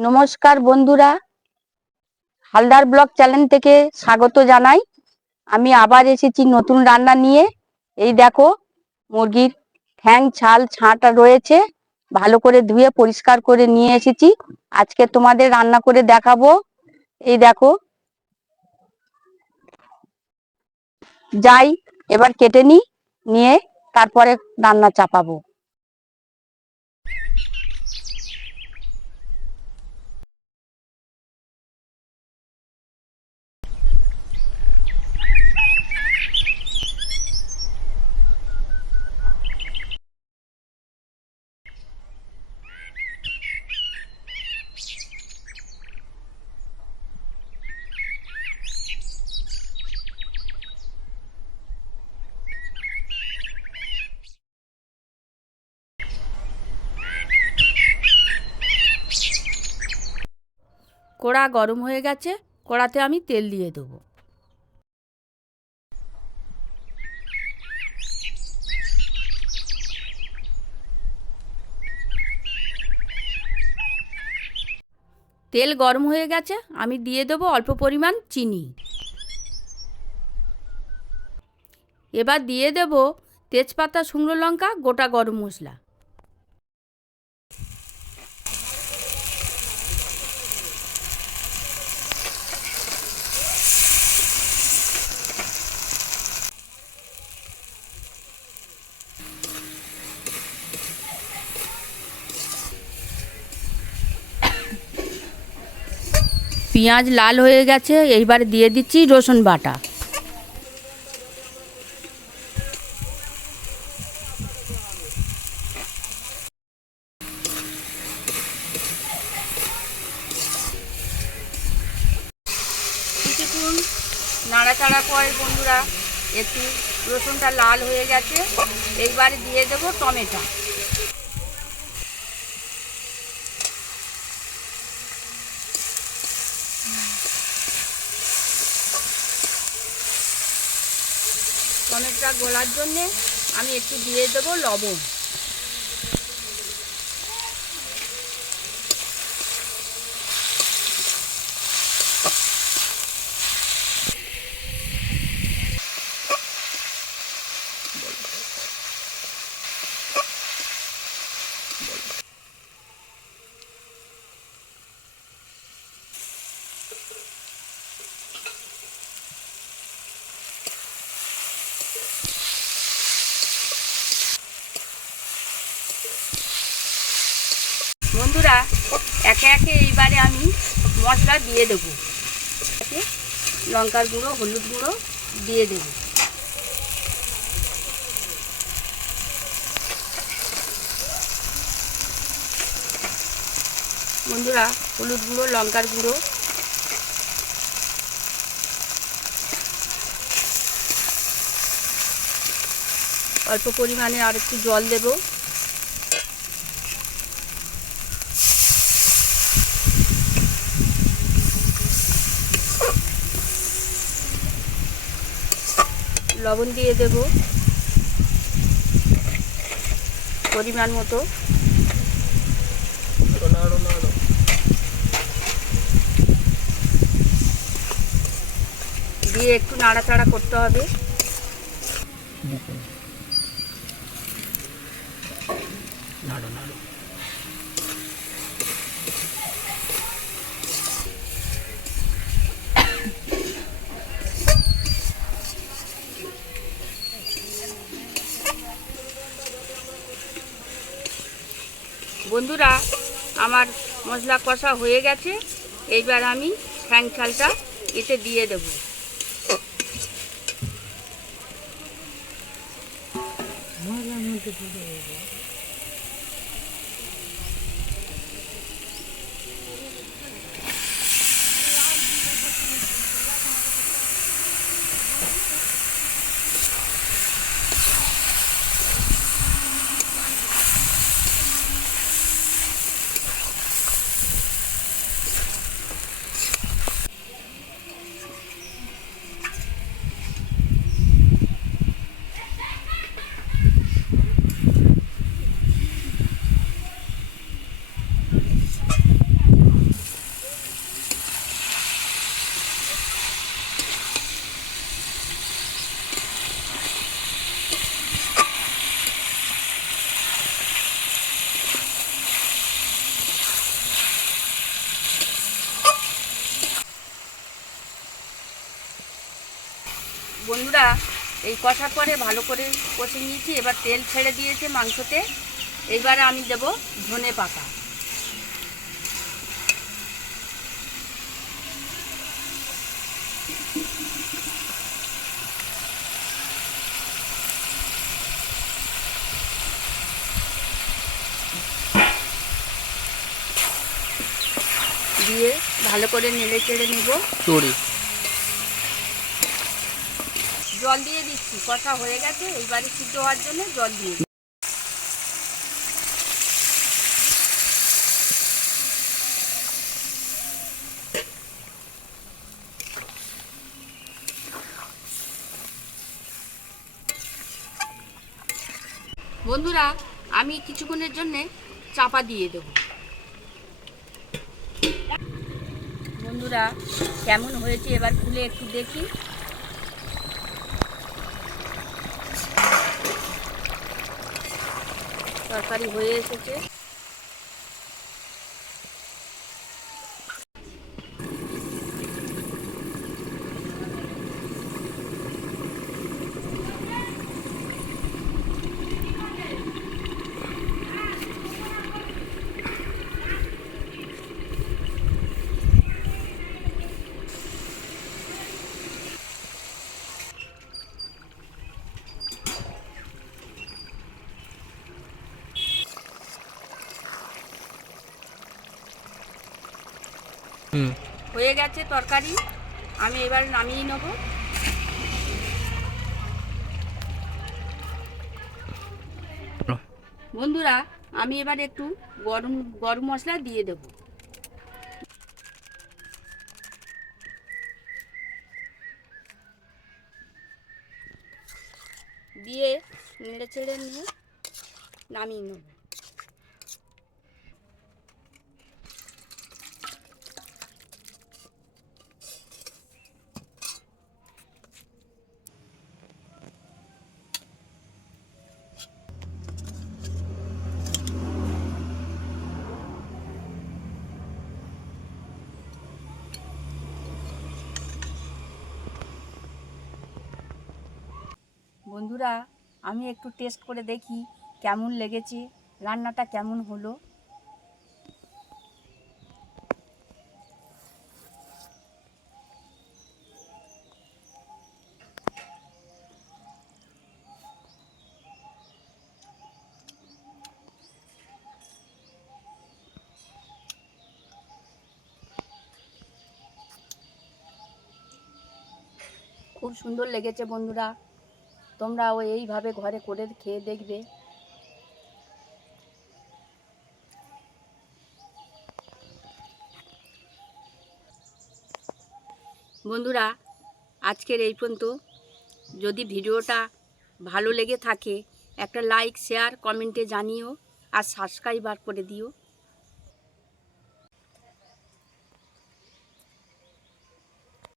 নমস্কার বন্ধুরা। Haldar blog channel থেকে স্বাগত জানাই। আমি আবার এসেছি নতুন রান্না নিয়ে। এই দেখো, মুরগির ঠ্যাং, ছাল, ছাঁটা রয়েছে। ভালো করে ধুয়ে পরিষ্কার করে নিয়ে এসেছি। আজকে তোমাদের রান্না করে দেখাবো। এই দেখো। যাই, এবার কেটে নি, নিয়ে তারপরে রান্না চাপাবো। কড়া গরম হয়ে গেছে, কড়াতে আমি তেল দিয়ে দেবো। তেল গরম হয়ে গেছে, আমি দিয়ে দেবো অল্প পরিমাণ চিনি। এবার দিয়ে দেব তেজপাতা, শুকনো লঙ্কা, গোটা গরম মশলা। পেঁয়াজ লাল হয়ে গেছে, এইবার দিয়ে দিচ্ছি রসুন বাটা। কিছুক্ষণ নাড়াচাড়া পরে বন্ধুরা, একটু রসুনটা লাল হয়ে গেছে, এইবার দিয়ে দেবো টমেটো। টমেটোটা গলার জন্যে আমি একটু দিয়ে দেবো লবণ। বন্ধুরা, একে একে এইবারে আমি মশলা দিয়ে দেবো। লঙ্কার গুঁড়ো, হলুদ গুঁড়ো দিয়ে দেব। বন্ধুরা, হলুদ গুঁড়ো, লঙ্কার গুঁড়ো। অল্প পরিমাণে আর একটু জল দেবো। লবণ দিয়ে দেব। পরিমাণ মতো। দিয়ে একটু নাড়াচাড়া করতে হবে। নাড়ো নাড়ো। বন্ধুরা আমার মশলা কষা হয়ে গেছে। এইবার আমি ফ্যাং চালটা এতে দিয়ে দেব। মধ্যে এই কষার পরে ভালো করে কষে নিয়েছি, এবার তেল ছেড়ে দিয়েছে মাংসতে। এইবারে আমি দেব ধনে পাতা। দিয়ে ভালো করে নেড়ে চেড়ে নেব। জল দিয়ে দিচ্ছি। কষা হয়ে গেছে, এইবারে সিদ্ধ হওয়ার জন্য জল দিয়ে। বন্ধুরা, আমি কিছুক্ষণের জন্য চাপা দিয়ে দেব। বন্ধুরা, কেমন হয়েছে এবার খুলে একটু দেখি। তরকারি হয়ে এসেছে। হয়ে গেছে তরকারি। আমি এবার নামিয়ে নেব। বন্ধুরা, আমি এবার একটু গরম গরম মশলা দিয়ে দেব। দিয়ে নেড়ে চেড়ে নিয়ে নামিয়ে নেব। বন্ধুরা, আমি একটু টেস্ট করে দেখি কেমন লেগেছে, রান্নাটা কেমন হলো। খুব সুন্দর লেগেছে বন্ধুরা। তোমরাও এইভাবে ঘরে করে খেয়ে দেখবে। বন্ধুরা, আজকের এই পর্যন্ত। যদি ভিডিওটা ভালো লেগে থাকে, একটা লাইক, শেয়ার, কমেন্টে জানিও আর সাবস্ক্রাইবার করে দিও।